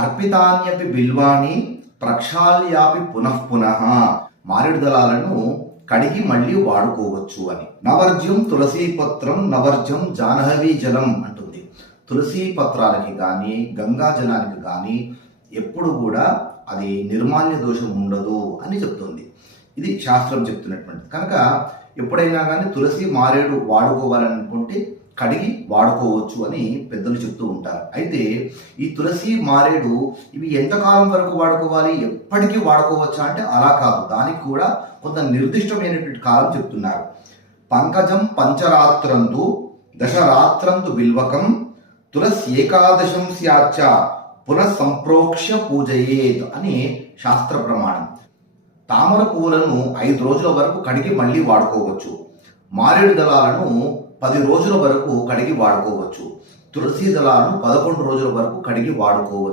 అర్పితాన్యపి బిల్వాని ప్రక్షాళ్యాపి పునఃపునః. మారేడు దళాలను కడిగి మళ్ళీ వాడుకోవచ్చు అని. నవర్జ్యం తులసీ పత్రం నవర్జ్యం జాహ్నవీ జలం అంటుంది. తులసీ పత్రాలకి కానీ గంగా జలానికి కానీ ఎప్పుడు కూడా అది నిర్మాల్య దోషం ఉండదు అని చెప్తుంది. ఇది శాస్త్రం చెప్తున్నటువంటిది. కనుక ఎప్పుడైనా కానీ తులసి మారేడు వాడుకోవాలని అనుకుంటే కడిగి వాడుకోవచ్చు అని పెద్దలు చెప్తూ ఉంటారు. అయితే ఈ తులసి మారేడు ఇవి ఎంతకాలం వరకు వాడుకోవాలి, ఎప్పటికీ వాడుకోవచ్చా అంటే అలా కాదు. దానికి కూడా కొంత నిర్దిష్టమైనటువంటి కాలం చెప్తున్నారు. పంకజం పంచరాత్రంతు దశరాత్రంతు బిల్వకం తులసి ఏకాదశం స్యాచ పునఃసంప్రోక్ష్య పూజయేత్ అని శాస్త్ర ప్రమాణం. తామర పువ్వులను 5 రోజుల వరకు కడిగి మళ్ళీ వాడుకోవచ్చు. మారేడు దళాలను 10 రోజుల వరకు కడిగి వాడుకోవచ్చు. తులసి దళాలను 11 రోజుల వరకు కడిగి వాడుకోవచ్చు.